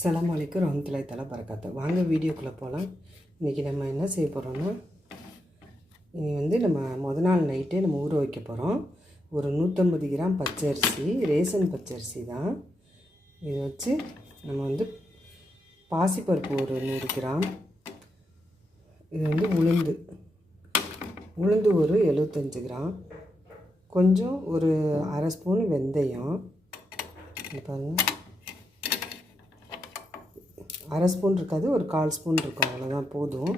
சலாம் அலைக்கும் ரஹமத்துல்லாஹி தலா பறக்காத்த வாங்க வீடியோக்குள்ளே போகலாம் இன்றைக்கி நம்ம என்ன செய்ய போகிறோன்னா இனி வந்து நம்ம முத நாள் நைட்டே நம்ம ஊற வைக்க போகிறோம் ஒரு நூற்றம்பது கிராம் பச்சரிசி ரேசன் பச்சரிசி தான். இதை வச்சு நம்ம வந்து பாசிப்பருப்பு ஒரு நூறு கிராம். இது வந்து உளுந்து. உளுந்து ஒரு எழுபத்தஞ்சு கிராம். கொஞ்சம் ஒரு அரை ஸ்பூன் வெந்தயம். இது பாருங்கள் அரை ஸ்பூன் இருக்காது ஒரு கால் ஸ்பூன் இருக்கும் அவ்வளோதான் போதும்.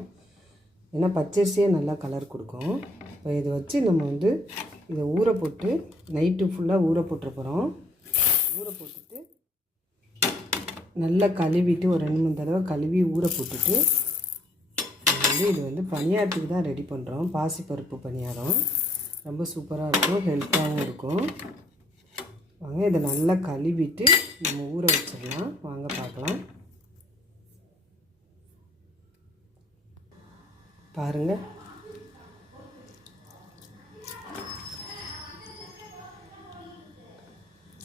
ஏன்னா பச்சரிசியே நல்லா கலர் கொடுக்கும். இப்போ இதை வச்சு நம்ம வந்து இதை ஊற போட்டு நைட்டு ஃபுல்லாக ஊற போட்டுற போகிறோம் ஊற போட்டுட்டு நல்லா கழுவிட்டு ஒரு ரெண்டு மூணு தடவை கழுவி ஊற போட்டுட்டு வந்து இது வந்து பணியாரத்துக்கு தான் ரெடி பண்ணுறோம் பாசிப்பருப்பு பணியாரம். ரொம்ப சூப்பராக இருக்கும் ஹெல்த்தாகவும் இருக்கும். வாங்க இதை நல்லா கழுவிட்டு நம்ம ஊற வச்சிடலாம். வாங்க பார்க்கலாம். பாருங்க.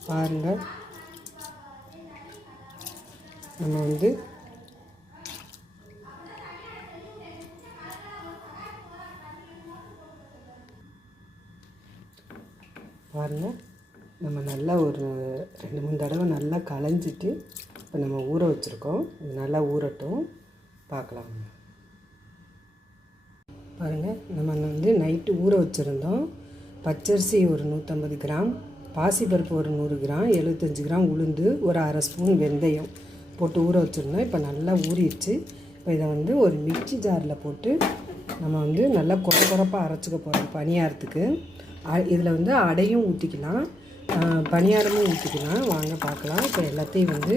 பாருங்க. நம்ம வந்து பாருங்க. நம்ம நல்லா ஒரு ரெண்டு மூணு தடவை நல்லா களைஞ்சிட்டு இப்போ நம்ம ஊற வச்சுருக்கோம். இது நல்லா ஊறட்டும். பார்க்கலாம். பாருங்கள் நம்ம வந்து நைட்டு ஊற வச்சுருந்தோம். பச்சரிசி ஒரு நூற்றம்பது கிராம் பாசிப்பருப்பு ஒரு நூறு கிராம் எழுபத்தஞ்சு கிராம் உளுந்து ஒரு அரை ஸ்பூன் வெந்தயம் போட்டு ஊற வச்சுருந்தோம். இப்போ நல்லா ஊறிடுச்சு. இப்போ இதை வந்து ஒரு மிக்சி ஜாரில் போட்டு நம்ம வந்து நல்லா குறை குறைப்பாக அரைச்சிக்க போகிறோம் பணியாரத்துக்கு. இதில் வந்து அடையும் ஊற்றிக்கலாம் பணியாரமும் ஊற்றிக்கலாம் வாங்க பார்க்கலாம். இப்போ எல்லாத்தையும் வந்து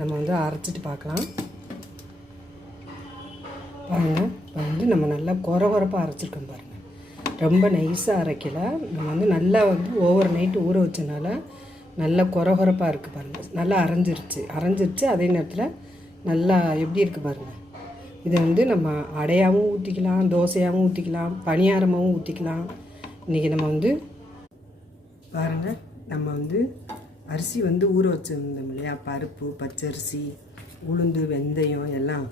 நம்ம வந்து அரைச்சிட்டு பார்க்கலாம். பாருங்கள் இப்போ வந்து நம்ம நல்லா குற குறப்பாக அரைச்சிருக்கோம் பாருங்கள் ரொம்ப நைஸாக அரைக்கல. நம்ம வந்து நல்லா வந்து ஓவர் நைட்டு ஊற வச்சனால நல்லா குறை குறைப்பாக இருக்குது பாருங்கள் நல்லா அரைஞ்சிருச்சு. அரைஞ்சிருச்சு அதே நேரத்தில் நல்லா எப்படி இருக்குது பாருங்கள் இதை வந்து நம்ம அடையாகவும் ஊற்றிக்கலாம் தோசையாகவும் ஊற்றிக்கலாம் பணியாரமாகவும் ஊற்றிக்கலாம் இன்றைக்கி நம்ம வந்து பாருங்கள் நம்ம வந்து அரிசி வந்து ஊற வச்சுருந்தோம் இல்லையா? பருப்பு பச்சரிசி உளுந்து வெந்தயம் எல்லாம்.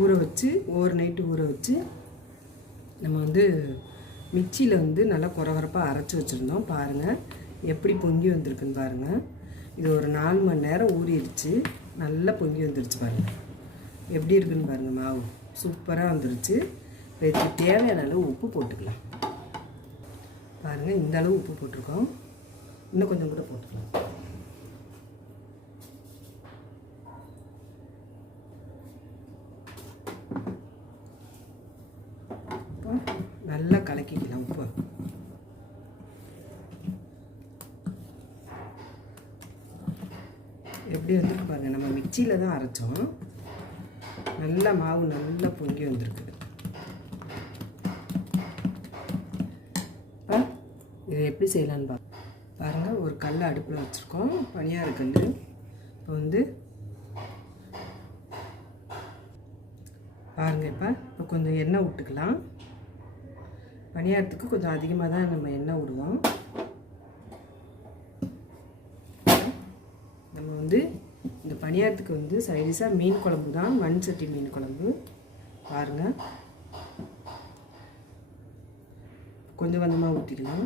ஊற வச்சு ஓவர் நைட்டு ஊற வச்சு நம்ம வந்து மிக்சியில் வந்து நல்லா குறவரப்பாக அரைச்சி வச்சுருந்தோம். பாருங்கள் எப்படி பொங்கி வந்திருக்குன்னு பாருங்கள் இது ஒரு நாலு மணி நேரம் ஊறிடுச்சு. நல்லா பொங்கி வந்துருச்சு பாருங்கள் எப்படி இருக்குன்னு பாருங்கள் மாவு. சூப்பராக வந்துருச்சு. இப்போ இதுக்கு தேவையான அளவு உப்பு போட்டுக்கலாம். பாருங்கள் இந்த அளவு உப்பு போட்டிருக்கோம். இன்னும் கொஞ்சம் கூட போட்டுக்கலாம் இப்போ நல்லா கலக்கிக்கலாம் உப்பு. எப்படி வந்துருக்கு பாருங்க நம்ம மிக்சியில் தான் அரைச்சோம். நல்லா மாவு நல்லா பொங்கி வந்திருக்கு. இப்போ இதை எப்படி செய்யலான்னு பா பாருங்கள் ஒரு கல் அடுப்பில் வச்சுருக்கோம். பனியார கல் இப்போ வந்து பாருங்கள் இப்போ இப்போ கொஞ்சம் எண்ணெய் விட்டுக்கலாம். பணியாரத்துக்கு கொஞ்சம் அதிகமாக தான் நம்ம எண்ணெய் விடுவோம் நம்ம வந்து இந்த பணியாரத்துக்கு வந்து சைடிஷாக மீன் குழம்பு தான் மண் சட்டி மீன் குழம்பு. பாருங்கள் கொஞ்சம் கொஞ்சமாக ஊற்றிக்கலாம்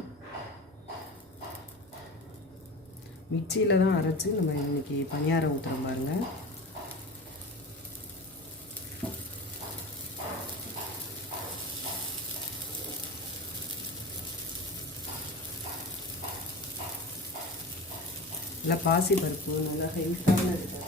மிக்சியில் தான் அரைச்சி நம்ம இன்றைக்கி பணியாரம் ஊற்றுறோம் பாருங்கள் நல்லா பாசி பருப்பு நல்லா ஹெல்த்தான இருக்கு.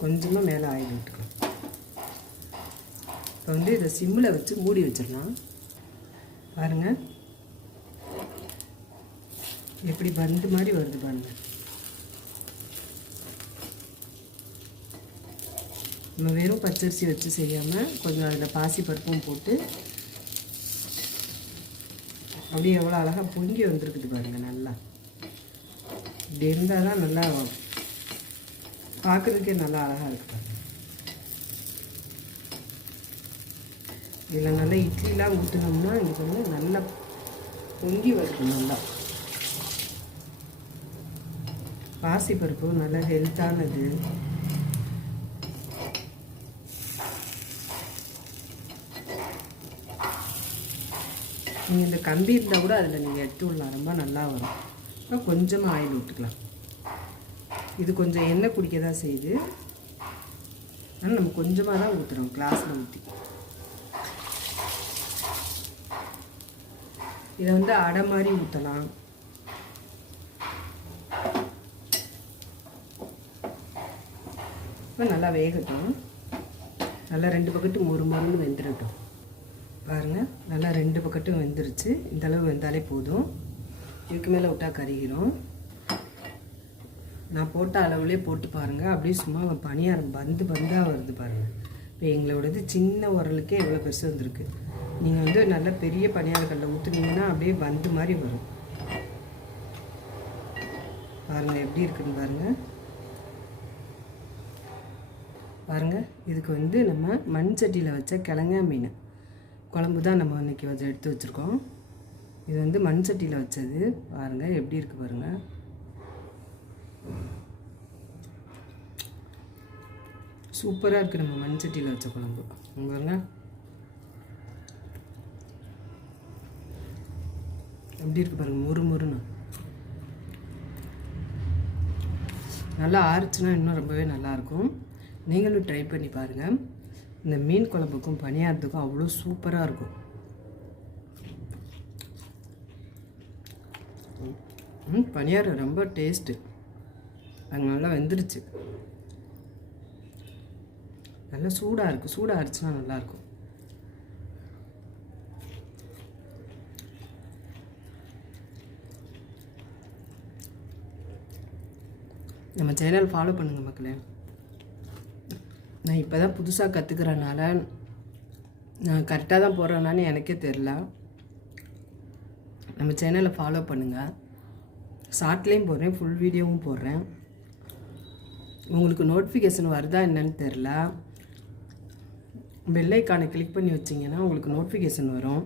கொஞ்சமாக மேலே ஆயில் விட்டுக்கலாம் இப்போ வந்து இதை சிம்மில் வச்சு மூடி வச்சிடலாம். பாருங்கள் எப்படி பந்து மாதிரி வருது பாருங்கள் நம்ம வெறும் பச்சரிசி வச்சு செய்யாமல் கொஞ்சம் அதில் பாசி பருப்பும் போட்டு அப்படியே எவ்வளோ அழகாக பொங்கி வந்திருக்குது பாருங்கள் நல்லா. இப்படி இருந்தால் தான் நல்லா பார்க்குறதுக்கே நல்லா அழகாக இருக்கு பாருங்க. இதில் நல்லா இட்லிலாம் ஊற்றினோம்னா இது வந்து நல்லா பொங்கி வருது நல்லா. பாசிப்பருப்பு நல்லா ஹெல்த்தானது கம்பி இருந்தால் கூட அதில் நீங்கள் எடுத்து விடலாம். ரொம்ப நல்லா வரும். அப்புறம் கொஞ்சமாக ஆயில் விட்டுக்கலாம் இது கொஞ்சம் எண்ணெய் குடிக்க தான் செய்யுது. ஆனால் நம்ம கொஞ்சமாக தான் ஊற்றுறோம் கிளாஸில் ஊற்றி இதை வந்து அடை மாதிரி ஊற்றலாம் இப்போ நல்லா வேகட்டும். நல்லா ரெண்டு பக்கத்து ஒரு மருந்து வெந்துடட்டும். பாருங்கள் நல்லா ரெண்டு பக்கட்டும் வெந்துருச்சு. இந்தளவு வெந்தாலே போதும். இதுக்கு மேலே விட்டா கருகிரும். நான் போட்ட அளவுலே போட்டு பாருங்கள் அப்படியே சும்மா பணியாரம் பந்து பந்தாக வருது பாருங்கள் இப்போ எங்களோடது சின்ன உரலுக்கே எவ்வளோ பெருசு வந்திருக்கு. நீங்கள் வந்து நல்ல பெரிய பணியாரக்கல்ல ஊற்றுனீங்கன்னா அப்படியே பந்து மாதிரி வரும். பாருங்கள் எப்படி இருக்குன்னு பாருங்கள் பாருங்கள் இதுக்கு வந்து நம்ம மண் சட்டியில் வச்ச கிழங்கா மீன். குழம்பு தான் நம்ம இன்றைக்கி வச்சு எடுத்து வச்சுருக்கோம். இது வந்து மண் சட்டியில் வச்சது. பாருங்கள் எப்படி இருக்குது பாருங்கள் சூப்பராக இருக்குது நம்ம மண் சட்டியில் வச்ச குழம்பு. இங்க பாருங்க. எப்படி இருக்குது பாருங்கள் முறு முறுன்னு. நல்லா ஆறுச்சுன்னா இன்னும் ரொம்பவே நல்லாயிருக்கும் நீங்களும் ட்ரை பண்ணி பாருங்கள் இந்த மீன் குழம்புக்கும் பணியாரத்துக்கும் அவ்வளோ சூப்பராக இருக்கும். ம் பணியாரம் ரொம்ப டேஸ்ட்டு. அது நல்லா வெந்துருச்சு. நல்லா சூடாக இருக்குது சூடாக அரைச்சுன்னா நல்லாயிருக்கும் நம்ம சேனல் ஃபாலோ பண்ணுங்கள் மக்களே. நான் இப்போ தான் புதுசாக கற்றுக்கிறனால நான் கரெக்டாக தான் போடுறேனான்னு எனக்கே தெரில நம்ம சேனலை ஃபாலோ பண்ணுங்கள் ஷார்ட்லேயும் போடுறேன் ஃபுல் வீடியோவும் போடுறேன். உங்களுக்கு நோட்டிஃபிகேஷன் வருதா என்னன்னு தெரில பெல்லைக்கானை கிளிக் பண்ணி வச்சிங்கன்னா உங்களுக்கு நோட்டிஃபிகேஷன் வரும்.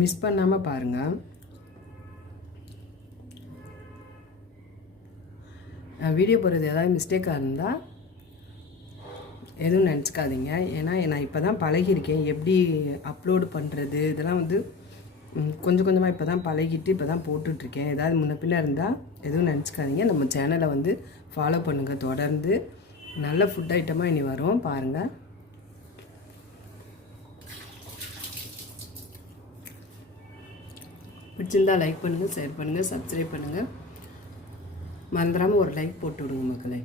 மிஸ் பண்ணாமல் பாருங்கள் வீடியோ போடுறது ஏதாவது மிஸ்டேக்காக இருந்தால் எதுவும் நினச்சிக்காதீங்க. ஏன்னா நான் இப்போ தான் பழகியிருக்கேன். எப்படி அப்லோடு பண்ணுறது இதெல்லாம் வந்து கொஞ்சம் கொஞ்சமாக இப்போ தான் பழகிட்டு இப்போ தான் போட்டுட்ருக்கேன். ஏதாவது முன்ன இருந்தால் எதுவும் நினச்சிக்காதீங்க. நம்ம சேனலை வந்து ஃபாலோ பண்ணுங்கள் தொடர்ந்து நல்ல ஃபுட் ஐட்டமாக இனி வரும். பாருங்கள் பிடிச்சிருந்தா லைக் பண்ணுங்கள் ஷேர் பண்ணுங்கள் சப்ஸ்கிரைப் பண்ணுங்கள் மறந்துடாமல் ஒரு லைக் போட்டு விடுங்க மக்களை.